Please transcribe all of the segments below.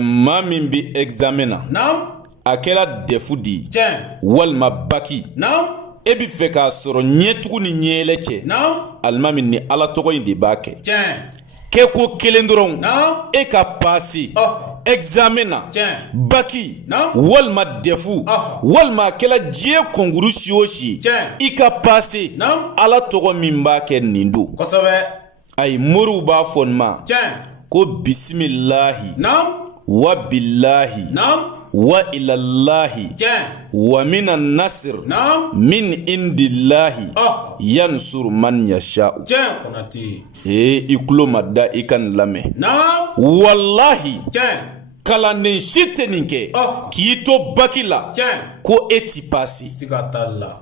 maa min bi examen na a kɛra defu di walima baki e bi fɛ k'a sɔrɔ ɲɛtugu ni ɲɛɛlɛ cɛ alimami ni ala tɔgɔ in de b'a kɛ kɛ ko kelen dɔrɔn e ka pasi examen na baki walima defu walima a kɛra diɲɛ kɔnkuru si o si i ka pasi ala tɔgɔ min b'a kɛ nin don ayi moriw b'a fɔ nin ma ko bisimilahi wa billahi wa ilallahi wa minan nasir min indillahi yansur man yasha'u i kulo ma da i ka nin lamɛn wallahi kalanden si tɛ nin kɛ k'i to baki la ko e ti pasi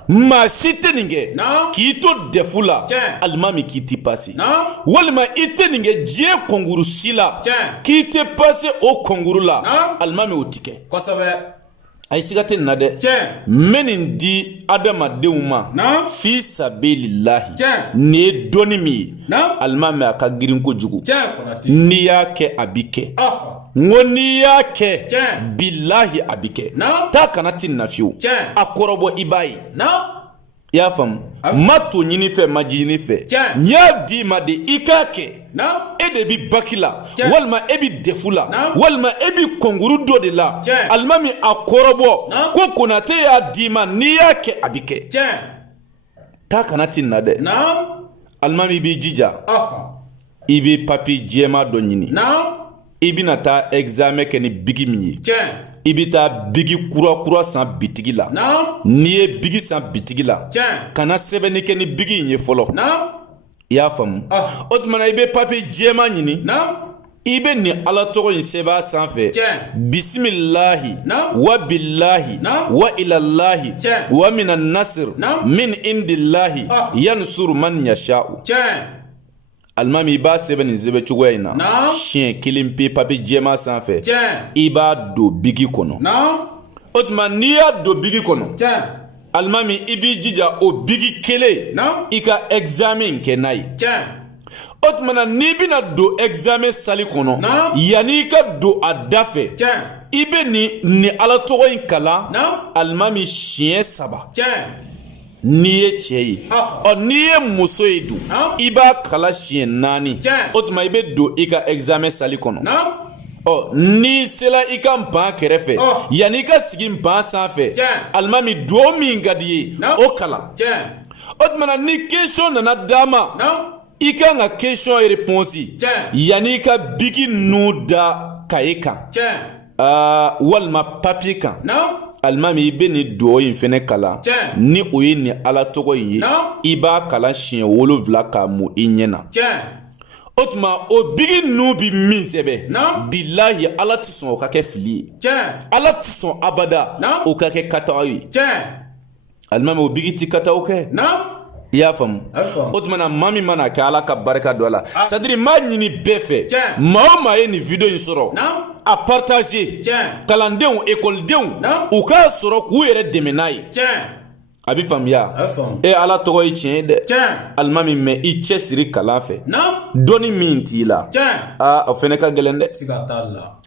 maa si tɛ nin kɛ k'i to defu la alimami k'i ti pasi walima i tɛ nin kɛ diɲɛ kɔnkuru si la k'i tɛ pasi o kɔnkuru la alimami o ti kɛ a ye siga tɛ nin na dɛ n bɛ nin di adamadenw ma fi sabilillahi nin ye dɔnni min ye alimami a ka girin kojugu n'i y'a kɛ a bi kɛ ngo n'i y'a kɛ billahi a bi kɛ taa kana ti na fiyewu a kɔrɔbɔ i b'a ye i y'a faamu ma to ɲini fɛ ma ɲini fɛ n y'a di ma de i k'a kɛ e de bi baki la walima e bi defu la walima e bi kɔnkuru dɔ de la alimami a kɔrɔbɔ ko konate y'a di ma n'i y'a kɛ a bi kɛ taa kana ti na dɛ alimami b'i jija i bɛ papiye jɛma dɔ ɲini i bɛna taa examen kɛ ni bigi min ye i bɛ taa bigi kura san bitigi la n'i ye bigi san bitigi la kana sɛbɛnni kɛ ni bigi in ye fɔlɔ i y'a faamu o tuma na i bɛ papiye jɛman ɲini i bɛ nin ala tɔgɔ in sɛbɛn a sanfɛ bisimilahi wa billahi wa ilallahi wa minan nasir min indillahi yansur man yasha'u alimami i b'a sɛbɛn nin sɛbɛn cogoya in na siɲɛ kelen pe papiye jɛman sanfɛ i b'a don bigi kɔnɔ o tuma n'i y'a don bigi kɔnɔ alimami i b'i jija o bigi kelen i ka examen kɛ n'a ye o tuma na n'i bɛna don examen sali kɔnɔ yanni i ka don a da fɛ i bɛ nin ala tɔgɔ in kalan alimami siɲɛ 3 n'i ye cɛ ye n'i ye muso ye dun i b'a kala siɲɛ 4 o tuma i bɛ don i ka examen sali kɔnɔ n'i sela i ka npan kɛrɛfɛ yanni i ka sigi npan sanfɛ alimami dugawu min ka di ye o kalan o tuma na ni question nana d'a ma i kan ka question réponse yanni i ka bigi ninnu da kaye kan walima papiye kan alimami i bɛ nin dugawu in fɛnɛ kalan ni o ye nin ala tɔgɔ in ye i b'a kalan siɲɛ 7 k'a mun i ɲɛ na o tuma o bigi ninnu bi min sɛbɛn bilahi ala tɛ sɔn o ka kɛ fili ye ala tɛ sɔn abada o ka kɛ kataw ye alimami o bigi ti kataw kɛ i y'a faamu o tuma na maa min mana kɛ ala ka barika don a la c'est à dire maa ɲini bɛɛ fɛ maa o maa ye nin video in sɔrɔ a partager kalandenw ekɔlidenw u k'a sɔrɔ k'u yɛrɛ dɛmɛ n'a ye a bɛ faamuya ala tɔgɔ ye tiɲɛ ye dɛ alimami mɛ i cɛ siri kalan fɛ dɔnni min t'i la o fɛnɛ ka gɛlɛn dɛ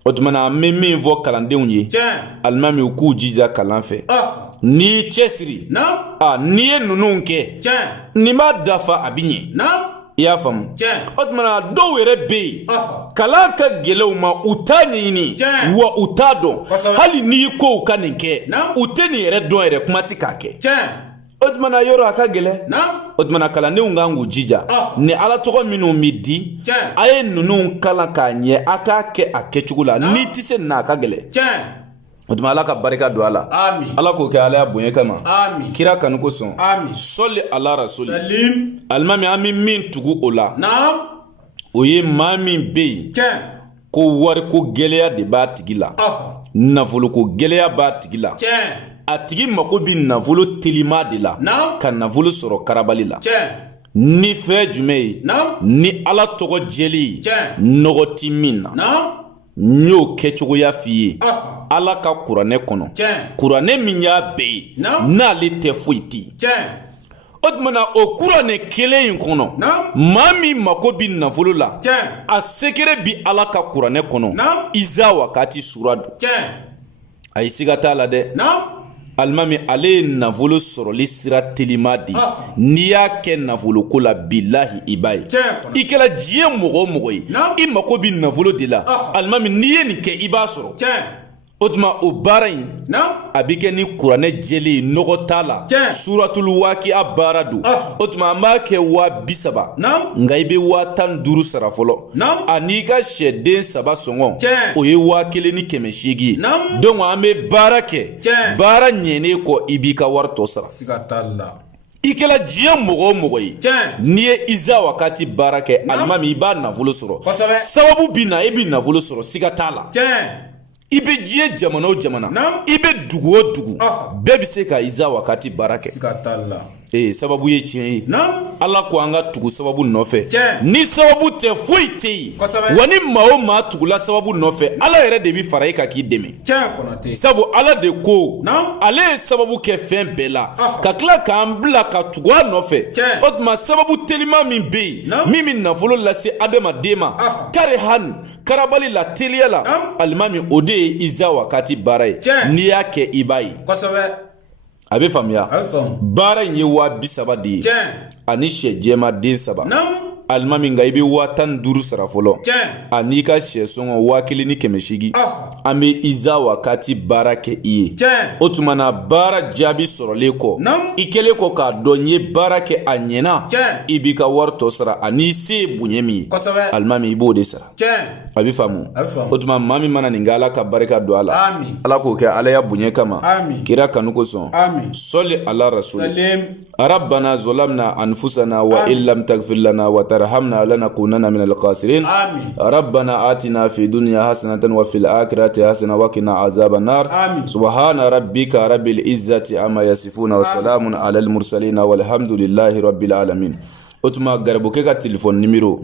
o tuma na an bɛ min fɔ kalandenw ye alimami u k'u jija kalan fɛ n'i cɛ siri n'i ye ninnu kɛ nin b'a dafa a bɛ ɲɛ i y'a faamu o tuma na dɔw yɛrɛ bɛ yen kalan ka gɛlɛn u ma u t'a ɲɛɲini wa u t'a dɔn hali n'i ko u ka nin kɛ u tɛ nin yɛrɛ dɔn yɛrɛ kuma tɛ k'a kɛ o tuma na yɔrɔ a ka gɛlɛn o tuma na kalandenw kan k'u jija ni ala tɔgɔ minnu bɛ di a ye ninnu kalan k'a ɲɛ a k'a kɛ a kɛcogo la n'i tɛ se nin na a ka gɛlɛn o tuma ala ka barika don a la ala k'o kɛ ala y'a bonya kama kira kanu kosɔn sɔli ala rasuli alimami an bɛ min tugu o la o ye maa min bɛ yen ko wariko gɛlɛya de b'a tigi la nafoloko gɛlɛya b'a tigi la a tigi mako bɛ nafolo telima de la ka nafolo sɔrɔ karabali la ni fɛn jumɛn ye ni ala tɔgɔ jɛli nɔgɔ ti min na n y'o kɛcogoya f'i ye ala ka kuranɛ kɔnɔ kuranɛ min y'a bɛɛ ye n'ale tɛ foyi ti o tumana o kuranɛ kelen in kɔnɔ maa min mako bi nafolo la a sekere bi ala ka kuranɛ kɔnɔ iza wakati sura don a ye siga t'a la dɛ alimami ale ye nafolo sɔrɔli sira telima di n'i y'a kɛ nafolo ko la bilahi i b'a ye i kɛra diɲɛ mɔgɔ o mɔgɔ ye i mako bi nafolo de la alimami n'i ye nin kɛ i b'a sɔrɔ o tuma o baara in a bɛ kɛ ni kuranɛ jɛlen nɔgɔ t'a la suratul waqi'a baara don o tuma an b'a kɛ 30,000 nka i bɛ 15,000 sara fɔlɔ ani ka sɛden 3 sɔngɔ o ye 1,800 ye donc an bɛ baara kɛ baara ɲɛnen kɔ i b'i ka wari tɔ sara i kɛra diɲɛ mɔgɔ o mɔgɔ ye n'i ye iza wakati baara kɛ alimami i b'a nafolo sɔrɔ sababu bɛ na i bɛ nafolo sɔrɔ siga t'a la i bɛ diɲɛ jamana o jamana i bɛ dugu o dugu bɛɛ bɛ se ka iza wakati baara kɛ sababu ye tiɲɛ ye ala ko an ka tugu sababu nɔfɛ ni sababu tɛ foyi tɛ yen wa ni maa o maa tugula sababu nɔfɛ ala yɛrɛ de bɛ fara i kan k'i dɛmɛ sabu ala de ko ale ye sababu kɛ fɛn bɛɛ la ka tila k'an bila ka tugu a nɔfɛ o tuma sababu telima min bɛ yen min bɛ nafolo lase adamaden ma kari hani karabali la teliya la alimami o de ye iza wakati baara ye n'i y'a kɛ i b'a ye a bɛ faamuya baara in ye 30,000 de ye ani sɛ jɛma den 3 alimami nka i bɛ 15,000 sara fɔlɔ ani ka sɛ sɔngɔ 1,800 an bɛ iza wakati baara kɛ i ye o tuma na baara jaabi sɔrɔlen kɔ i kɛlen kɔ k'a dɔn n ye baara kɛ a ɲɛna i b'i ka wari tɔ sara ani se ye bonya min ye alimami i b'o de sara a bɛ faamu o tuma maa min mana nin kɛ ala ka barika don a la ala k'o kɛ ala ya bonya kama kira kanu kosɔn sɔli ala rasuli rabbana zolamna anfusana wa illam tagfir lana wa tarhamna lanakunanna minal khasirin rabbana atina fi dunya hasanatan wa fil akhirati hasanatan wa qina azaban nar subhana rabbika rabbil izzati amma yasifuna wa salamun alal mursalin walhamdulillahi rabbil alamin. O tuma Garibokɛ ka téléphone numéro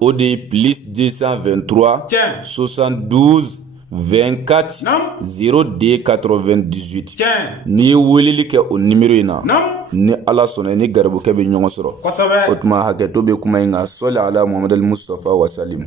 o de ye +223 72 24 02 98 n'i ye weleli kɛ o numéro in na ni ala sɔnna ni Garibokɛ bɛ ɲɔgɔn sɔrɔ o tuma hakɛto bɛ kuma in kan sɔli ala Muhamadu Mustafa wa salim.